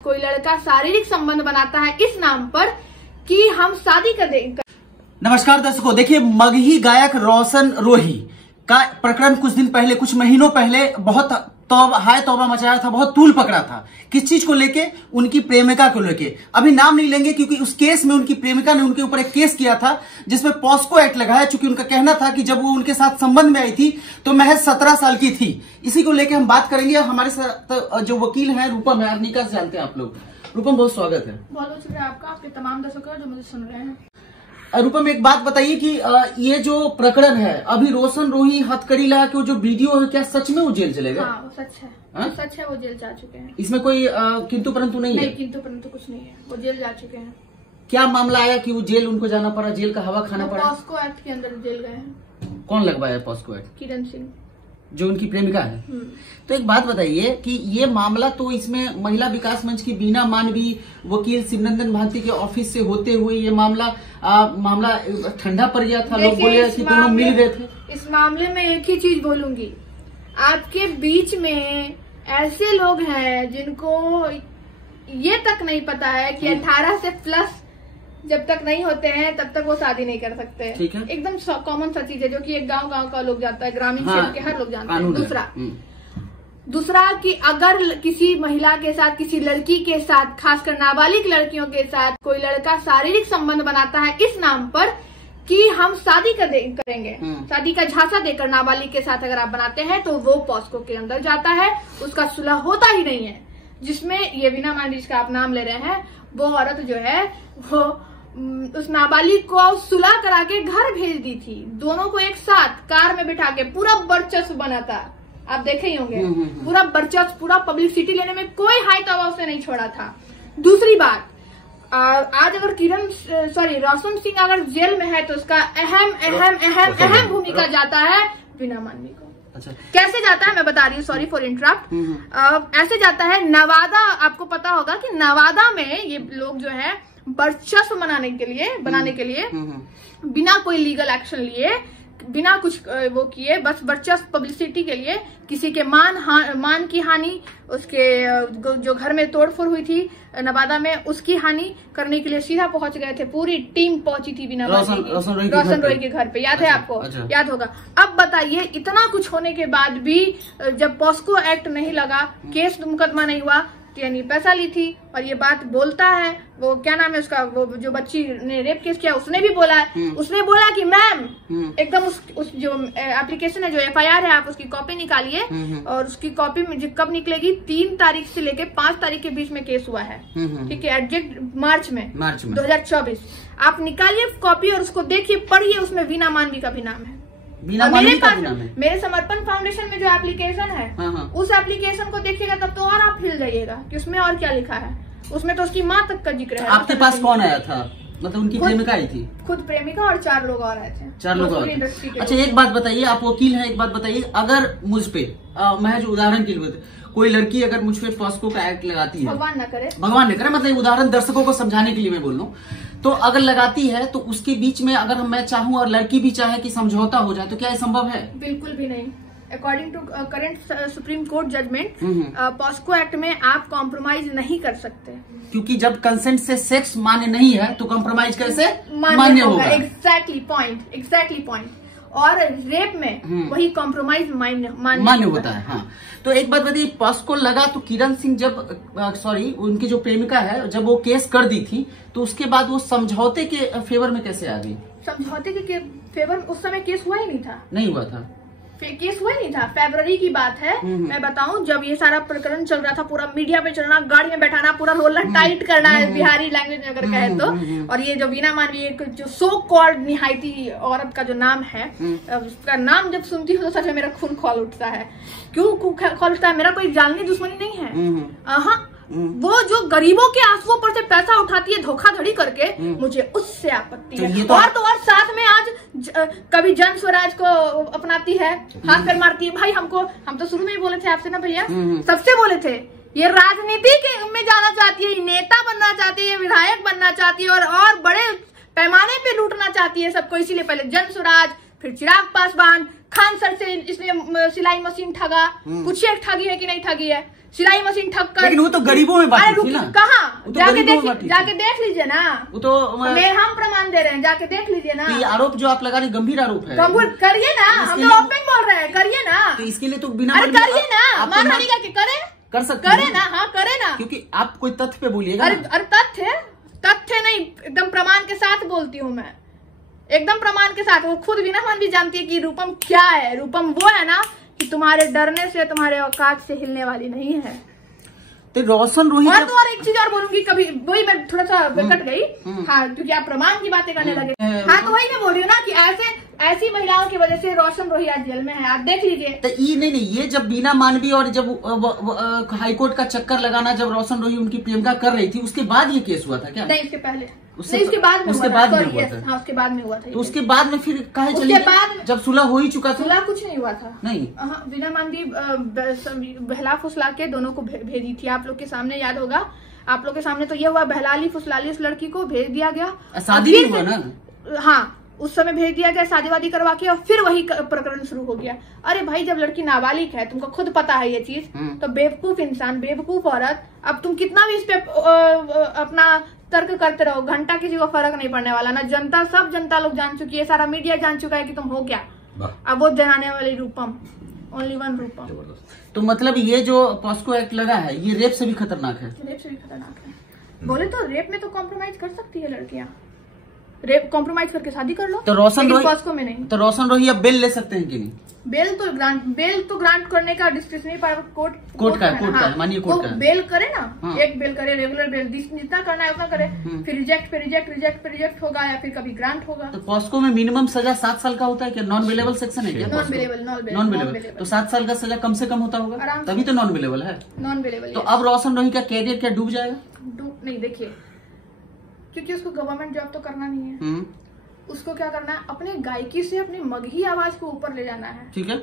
कोई लड़का शारीरिक संबंध बनाता है इस नाम पर कि हम शादी कर देंगे। नमस्कार दर्शकों, देखिए मगही गायक रोशन रोही का प्रकरण कुछ दिन पहले, कुछ महीनों पहले बहुत हाय तौबा मचाया था, बहुत तूल पकड़ा था। किस चीज को लेके? उनकी प्रेमिका को लेके। अभी नाम नहीं लेंगे क्योंकि उस केस में उनकी प्रेमिका ने उनके ऊपर एक केस किया था जिसमें पॉस्को एक्ट लगाया, चूंकि उनका कहना था कि जब वो उनके साथ संबंध में आई थी तो महज 17 साल की थी। इसी को लेके हम बात करेंगे। हमारे साथ जो वकील है रूपम है, अर्निका से जानते हैं आप लोग। रूपम, बहुत स्वागत है। बहुत बहुत शुक्रिया आपका, आपके तमाम दर्शकों जो मुझे सुन रहे हैं। रूपम, एक बात बताइए कि ये जो प्रकरण है, अभी रोशन रोही हथकड़ी लगा के जो वीडियो है, क्या सच में वो जेल चलेगा? हाँ, वो सच है। वो सच है, वो जेल जा चुके हैं। इसमें कोई किंतु परंतु नहीं है? नहीं, किंतु परंतु कुछ नहीं है, वो जेल जा चुके हैं। क्या मामला आया कि वो जेल उनको जाना पड़ा, जेल का हवा खाना पड़ा? पॉस्को एक्ट के अंदर जेल गए हैं। कौन लगवाया पॉस्को एक्ट? किरण सिंह, जो उनकी प्रेमिका है। तो एक बात बताइए कि ये मामला तो इसमें महिला विकास मंच की बीना मानवी, वकील शिवनंदन भारती के ऑफिस से होते हुए ये मामला ठंडा पड़ गया था। लोग बोले कि दोनों मिल गए थे। इस मामले में एक ही चीज बोलूंगी, आपके बीच में ऐसे लोग हैं जिनको ये तक नहीं पता है कि 18 से प्लस जब तक नहीं होते हैं तब तक वो शादी नहीं कर सकते। ठीक है, एकदम कॉमन सा चीज है जो कि एक गांव का लोग जानता है, ग्रामीण क्षेत्र के हर लोग जानते हैं। दूसरा कि अगर किसी महिला के साथ, किसी लड़की के साथ, खासकर नाबालिग लड़कियों के साथ कोई लड़का शारीरिक संबंध बनाता है इस नाम पर कि हम शादी करेंगे, शादी का झांसा देकर नाबालिग के साथ अगर आप बनाते हैं तो वो पॉस्को के अंदर जाता है। उसका सुलह होता ही नहीं है, जिसमें ये बिना मान जिसका आप नाम ले रहे हैं, वो औरत जो है वो उस नाबालिग को सुलह करा के घर भेज दी थी। दोनों को एक साथ कार में बिठा के, पूरा वर्चस्व बना था, आप देखे ही होंगे। पूरा वर्चस्व, पूरा पब्लिसिटी लेने में कोई हाय तौबा उसने नहीं छोड़ा था। दूसरी बात, आज अगर रोशन सिंह अगर जेल में है तो उसका अहम भूमिका जाता है बिना मानवी को। अच्छा, कैसे जाता है मैं बता रही हूँ, सॉरी फॉर इंटरप्ट। ऐसे जाता है नवादा, आपको पता होगा कि नवादा में ये लोग जो है वर्चस्व बनाने के लिए बिना कोई लीगल एक्शन लिए, बिना कुछ वो किए, बस वर्चस्व पब्लिसिटी के लिए किसी के मान की हानि, उसके जो घर में तोड़फोड़ हुई थी नवादा में उसकी हानि करने के लिए सीधा पहुंच गए थे। पूरी टीम पहुंची थी बिना रोशन रोही के घर पे। याद है आपको? याद होगा। अब बताइए, इतना कुछ होने के बाद भी जब पॉस्को एक्ट नहीं लगा, केस मुकदमा नहीं हुआ, यानी पैसा ली थी, और ये बात बोलता है वो, क्या नाम है उसका, वो जो बच्ची ने रेप केस किया उसने भी बोला है। उसने बोला कि मैम एकदम उस जो एप्लीकेशन है, जो FIR है, आप उसकी कॉपी निकालिए, और उसकी कॉपी में कब निकलेगी, 3 तारीख से लेके 5 तारीख के बीच में केस हुआ है। ठीक है, एग्जैक्ट मार्च में 2024। आप निकालिए कॉपी और उसको देखिए, पढ़िए, उसमें वीना मानवी का भी नाम है। मेरे समर्पण फाउंडेशन में जो एप्लीकेशन है, उस एप्लीकेशन को देखिएगा तब तो और आप हिल जाइएगा कि उसमें और क्या लिखा है। उसमें तो उसकी माँ तक का जिक्र है। आपके पास कौन आया था? मतलब उनकी प्रेमिका आई थी? खुद प्रेमिका और 4 लोग और आए थे। 4 लोग और। अच्छा, एक बात बताइए, आप वकील हैं, एक बात बताइए, अगर मुझ पे मैं जो उदाहरण के लिए कोई लड़की अगर मुझ पे पॉस्को का एक्ट लगाती है, भगवान न करे, मतलब उदाहरण दर्शकों को समझाने के लिए मैं बोल रहा हूँ, तो अगर लगाती है तो उसके बीच में अगर मैं चाहूँ और लड़की भी चाहे कि समझौता हो जाए तो क्या ये संभव है? बिल्कुल भी नहीं। According to current supreme court judgment, POCSO act में आप कॉम्प्रोमाइज नहीं कर सकते, क्योंकि जब कंसेंट से सेक्स मान्य नहीं है तो कॉम्प्रोमाइज कैसे मान्य होगा? Exactly point. और रेप में वही कॉम्प्रोमाइज मान्य होता है। हाँ, तो एक बात बताइए, पॉस्को लगा तो किरण सिंह उनकी जो प्रेमिका है, जब वो केस कर दी थी तो उसके बाद वो समझौते के फेवर में कैसे आ गई? समझौते के फेवर उस समय केस हुआ ही नहीं था। नहीं हुआ था, केस हुआ ही नहीं था। फरवरी की बात है, मैं बताऊं, जब ये सारा प्रकरण चल रहा था, पूरा मीडिया पे चलना, गाड़ी में बैठाना, पूरा रोलर टाइट करना है बिहारी लैंग्वेज में अगर कहे तो। और ये जो वीना मानवी, एक जो सो कॉल्ड निहायती औरत का जो नाम है, उसका नाम जब सुनती हूँ तो सच में मेरा खून खौल उठता है। क्यों खौल उठता है? मेरा कोई जाननी दुश्मनी नहीं है। वो जो गरीबों के आंसुओं पर से पैसा उठाती है धोखाधड़ी करके, मुझे उससे आपत्ति है। और साथ में आज कभी जन स्वराज को अपनाती है, हाथ पैर मारती है। भाई हम तो शुरू में ही बोले थे आपसे ना भैया, सबसे बोले थे, ये राजनीति में जाना चाहती है, नेता बनना चाहती है, विधायक बनना चाहती है, और बड़े पैमाने पे लूटना चाहती है सबको। इसीलिए पहले जन स्वराज, फिर चिराग पासवान, खान सर से इसने सिलाई मशीन ठगा। पूछिए ठगी है कि नहीं ठगी है? सिलाई मशीन ठक कर। लेकिन वो तो गरीबों में बांटी थी ना। कहाँ जाके देख लीजिए ना, वो तो हम प्रमाण दे रहे हैं, जाके देख लीजिए ना। ये आरोप जो आप लगा रहे गंभीर आरोप है, गंभीर करिए ना, हम तो ओपन बोल रहे हैं, करिए ना। तो इसके लिए तो बिना करिए ना, मानहानि करके कर सकते करे ना। हाँ करे ना, क्योंकि आप कोई तथ्य पे बोलिएगा। अरे तथ्य नहीं, एकदम प्रमाण के साथ बोलती हूँ मैं, एकदम प्रमाण के साथ। वो खुद बिना मान भी जानती है कि रूपम क्या है। रूपम वो है ना कि तुम्हारे डरने से, तुम्हारे औकात से हिलने वाली नहीं है। तो रोशन रोही और एक चीज और बोलूंगी, कभी वही मैं थोड़ा सा कट गई। हाँ, क्योंकि आप प्रमाण की बातें करने लगे। हाँ, तो वही मैं बोल रही हूँ ना कि ऐसी महिलाओं की वजह से रोशन रोही आज जेल में है, आप देख लीजिए। तो ये जब बीना मानवी और जब हाईकोर्ट का चक्कर लगाना, जब रोशन रोही उनकी प्रियंका कर रही थी, उसके बाद ये केस हुआ था क्या? नहीं, इसके पहले, उसके बाद में उसके बाद में हुआ था। हाँ, उसके बाद में हुआ था। तो उसके बाद में फिर कहे चली, जब सुलह हो ही चुका था। सुलह कुछ नहीं हुआ था, नहीं। बिना मानवी बहला फुसला के दोनों को भेजी थी। आप लोग के सामने याद होगा, आप लोग के सामने तो ये हुआ, बहलाली फुसलाली उस लड़की को भेज दिया गया, शादी नहीं हुआ ना। हाँ, उस समय भेज दिया गया, शादी वादी करवा के, और फिर वही प्रकरण शुरू हो गया। अरे भाई, जब लड़की नाबालिग है, तुमको खुद पता है ये चीज, तो बेवकूफ इंसान, बेवकूफ औरत, अब तुम कितना भी इस पे अपना तर्क करते रहो, घंटा किसी को फर्क नहीं पड़ने वाला ना। जनता, सब जनता लोग जान चुकी है, सारा मीडिया जान चुका है कि तुम हो क्या। अब वो जनाने वाली रूपम, ओनली वन रूपम। तो मतलब ये जो पॉस्को एक्ट लगा है, ये रेप से भी खतरनाक है। रेप से भी खतरनाक है। बोले तो रेप में तो कॉम्प्रोमाइज कर सकती है लड़कियां, रेप कॉम्प्रोमाइज करके शादी कर लो। तो रोशन रोही पॉस्को में नहीं। तो रोशन रोही अब बेल ले सकते हैं कि नहीं? बेल तो ग्रांट करने का डिस्क्रिप्शन नहीं, कोर्ट का मानिए, कोर्ट का बेल करे ना। एक बेल करे, रेगुलर बेल जितना करना है उतना करे, फिर रिजेक्ट पे रिजेक्ट होगा, या फिर कभी ग्रांट होगा। तो पॉस्को में मिनिमम सजा 7 साल का होता है क्या? नॉन बेलेबल सेक्शन है क्या? Non bailable. तो 7 साल का सजा कम से कम होता होगा, तभी तो नॉन बेलेबल है। Non bailable. तो अब रोशन रोही का कैरियर क्या डूब जाएगा? नहीं, देखिए, क्योंकि उसको गवर्नमेंट जॉब तो करना नहीं है। उसको क्या करना है, अपने गायकी से अपनी मगही आवाज को ऊपर ले जाना है। ठीक है।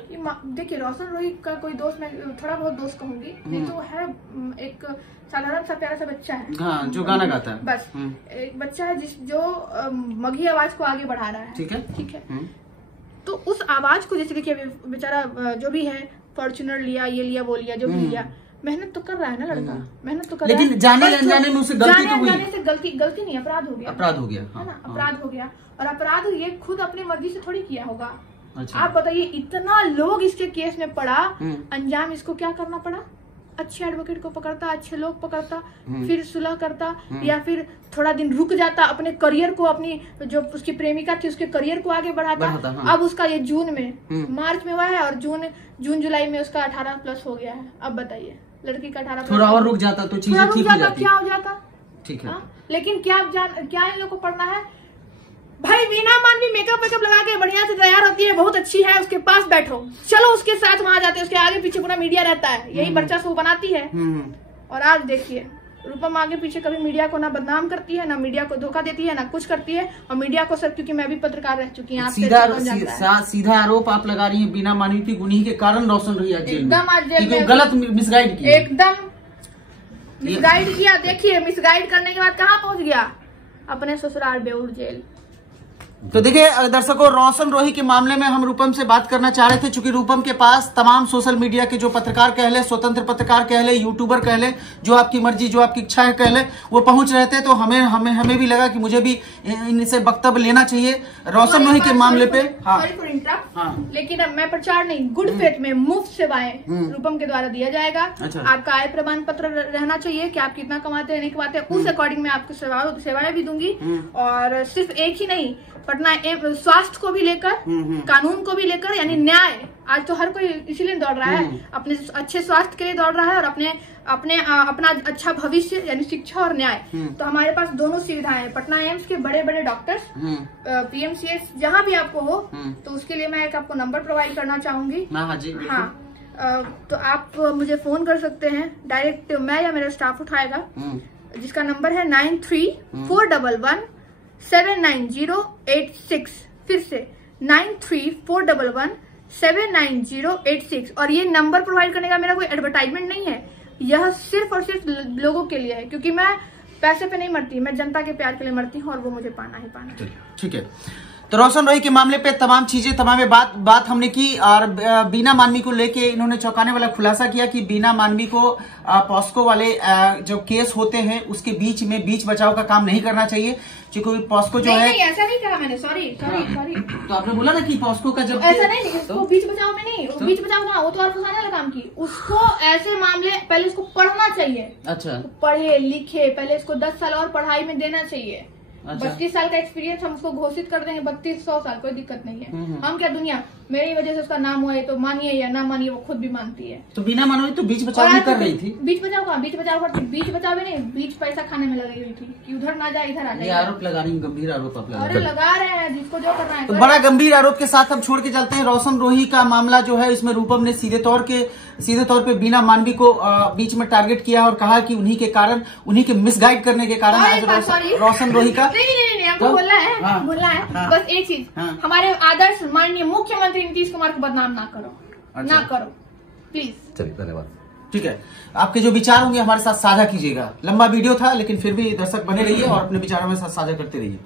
देखिए, रोशन रोही का कोई दोस्त, मैं थोड़ा बहुत दोस्त कहूंगी, नहीं तो है एक साधारण सा प्यारा सा बच्चा है। हाँ, जो गाना गाता है। बस एक बच्चा है जो मगही आवाज को आगे बढ़ा रहा है। ठीक है। तो उस आवाज को, जैसे देखिए बेचारा जो भी है, फॉर्च्यूनर लिया, ये लिया, वो लिया, जो भी लिया, मेहनत तो कर रहा है ना लड़का, मेहनत तो कर रहा है। लेकिन जाने अनजाने में उसे गलती तो हुई। जाने से गलती नहीं, अपराध हो गया। है ना, अपराध हो गया। और अपराध ये खुद अपनी मर्जी से थोड़ी किया होगा। अच्छा। आप बताइए, इतना लोग इसके केस में पड़ा, अंजाम इसको क्या करना पड़ा? अच्छे एडवोकेट को पकड़ता, अच्छे लोग पकड़ता, फिर सुलह करता, या फिर थोड़ा दिन रुक जाता, अपने करियर को, अपनी जो उसकी प्रेमिका थी उसके करियर को आगे बढ़ाता। हाँ। अब उसका ये जून में, मार्च में हुआ है, और जून जुलाई में उसका 18+ हो गया है। अब बताइए, लड़की का 18+। थोड़ा और रुक जाता तो चीजें ठीक हो जाती। क्या हो जाता? ठीक है। लेकिन क्या इन लोगों को पढ़ना है भाई? वीना मानवी मेकअप लगा के बढ़िया से तैयार होती है, बहुत अच्छी है, उसके पास बैठो, चलो उसके साथ वहां जाते हैं, उसके आगे पीछे पूरा मीडिया रहता है, यही बच्चा शो बनाती है। और आज देखिए, रूपम आगे पीछे कभी मीडिया को ना बदनाम करती है, ना मीडिया को धोखा देती है, ना कुछ करती है। और मीडिया को सर, क्योंकि मैं भी पत्रकार रह चुकी हूँ, सीधा आरोप आप लगा रही है बिना मानवी की गुनी के कारण रोशन रोही एकदम आज जेल में गलत मिसगाइड किया, एकदम मिसगाइड किया। देखिए, मिसगाइड करने के बाद कहाँ पहुंच गया? अपने ससुराल बेउर जेल। तो देखिए दर्शकों, रोशन रोही के मामले में हम रूपम से बात करना चाह रहे थे, चूंकि रूपम के पास तमाम सोशल मीडिया के जो पत्रकार कह ले, स्वतंत्र पत्रकार कह ले, यूट्यूबर कह ले, जो आपकी मर्जी, जो आपकी इच्छा है कह ले, वो पहुंच रहे थे। तो हमें भी लगा कि मुझे भी इनसे वक्तव्य लेना चाहिए रोशन रोही के मामले पे। हाँ। लेकिन अब मैं प्रचार नहीं, गुड फेथ में मुफ्त सेवाएं रूपम के द्वारा दिया जाएगा। अच्छा। आपका आय प्रमाण पत्र रहना चाहिए कि आप कितना कमाते हैं, नहीं कमाते हैं, उस अकॉर्डिंग मैं आपको सेवाएं भी दूंगी। और सिर्फ एक ही नहीं, पटना स्वास्थ्य को भी लेकर, कानून को भी लेकर, यानी न्याय। आज तो हर कोई इसीलिए दौड़ रहा है, अपने अच्छे स्वास्थ्य के लिए दौड़ रहा है, और अपना अच्छा भविष्य, यानी शिक्षा और न्याय। तो हमारे पास दोनों सुविधाएं हैं। पटना एम्स के बड़े बड़े डॉक्टर्स, PMCH, जहां भी आपको हो, तो उसके लिए मैं एक आपको नंबर प्रोवाइड करना चाहूंगी। हाँ, तो आप मुझे फोन कर सकते हैं डायरेक्ट, मैं या मेरा स्टाफ उठाएगा, जिसका नंबर है 9341179086। फिर से 9341179086। और ये नंबर प्रोवाइड करने का मेरा कोई एडवर्टाइजमेंट नहीं है, यह सिर्फ और सिर्फ लोगों के लिए है, क्योंकि मैं पैसे पे नहीं मरती, मैं जनता के प्यार के लिए मरती हूँ, और वो मुझे पाना ही पाना है। ठीक है। तो रोशन रोही के मामले पे तमाम चीजें तमाम बात हमने की और बीना मानवी को लेके इन्होंने चौंकाने वाला खुलासा किया कि बीना मानवी को पॉस्को वाले जो केस होते हैं उसके बीच बचाव का काम नहीं करना चाहिए, क्योंकि पॉस्को जो है। नहीं, ऐसा नहीं कहा मैंने, सॉरी। तो आपने बोला ना कि पॉस्को का जब ऐसा नहीं, उसको बीच बचाव में नहीं, बीच बचाव कहाँ, वो तो और फंसाने वाला काम की। उसको ऐसे मामले पहले उसको पढ़ना चाहिए। अच्छा, पढ़े लिखे, पहले इसको 10 साल और पढ़ाई में देना चाहिए। अच्छा। 32 साल का एक्सपीरियंस हम उसको घोषित कर देंगे, 3200 साल, कोई दिक्कत नहीं है। हम क्या दुनिया, मेरी वजह से उसका नाम हुआ है तो मानिए या ना मानिए, वो खुद भी मानती है। तो बिना मानवी तो बीच बचाव नहीं कर रही थी। बीच बचाव कहाँ, बीच बचाव करती, बीच बचाव नहीं, बीच पैसा खाने में लगी हुई थी कि उधर ना जाए इधर आ जाए। आरोप लगा रही, गंभीर आरोप आप अरे लगा रहे हैं, जिसको जो करना है। तो बड़ा गंभीर आरोप के साथ हम छोड़ के चलते हैं रोशन रोही का मामला जो है, इसमें रूपम ने सीधे तौर पे बीना मानवी को बीच में टारगेट किया और कहा कि उन्हीं के कारण, उन्हीं के मिसगाइड करने के कारण आज रोशन रोही का हमको बोलना है बस एक चीज, हमारे आदर्श माननीय मुख्यमंत्री नीतीश कुमार को बदनाम ना करो। अच्छा। ना करो प्लीज। चलिए, धन्यवाद। ठीक है, आपके जो विचार होंगे हमारे साथ साझा कीजिएगा। लंबा वीडियो था लेकिन फिर भी दर्शक बने रहिए और अपने विचारों में साथ साझा करते रहिए।